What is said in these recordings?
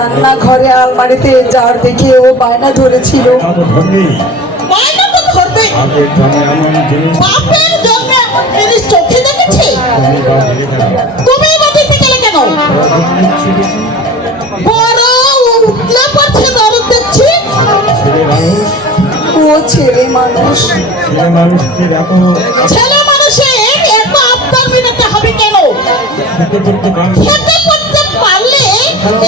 রান্নাঘরে আলমারিতে জার দেখে ও বায়না ধরেছিল। বায়না তো ধরবে, বাপের জন্মে এমন জিনিস চোখে দেখেছে? তুমি বা দিতে গেলে কেন? বড় উঠলে পড়ছে দরদ দেখছি। ও ছেলে মানুষ, ছেলে মানুষের এত আবদার মেটাতে হবে কেন? খেতে পড়তে পারলে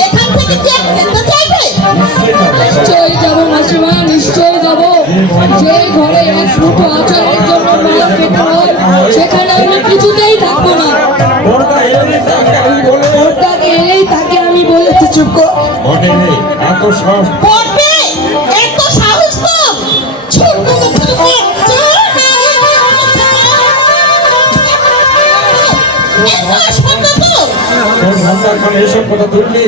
এখান থেকে কি আর খেতে চাইবে? নিশ্চয়ই যাবো মাসিমা, নিশ্চয়ই যাবো। যে ঘরে এক মুঠো আচারের জন্য মাল খেতে হয় সেখানে আমি কিছুতেই থাকবো না। ওটাকে এলেই তাকে আমি বলেছি। চুপ কর। পড়বে এত সাহস তো ছোট লোকের বাচ্চা। এত আসপর্দা তোর? এসব কথা তুললি?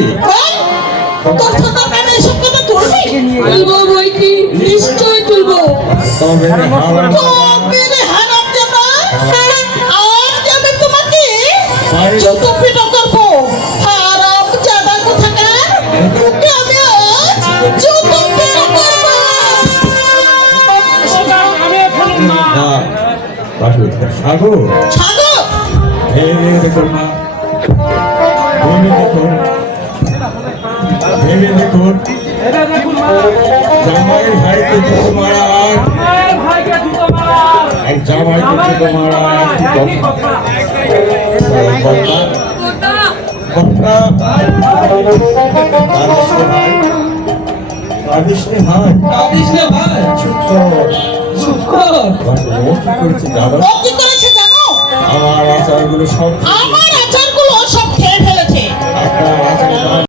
তোর ছোটার নামে এসব কথা তুলবি? তুলবো বইকি, নিশ্চয়ই তুলবো। তবে রে হারামজাদা, আজ আমি তোমাকে জুতো পিটা করবো। হারামজাদা কোথাকার, তোকে আমি আজ জুতো পিটা করবো। সাগর ছাগল দেখুন মা, ভেবে দেখুন জামাইয়ের ভাইকে জুতো মারা আর জামাইকে জুতো মারা ও কি করেছে জানো? আমার আচারগুলো সব আমার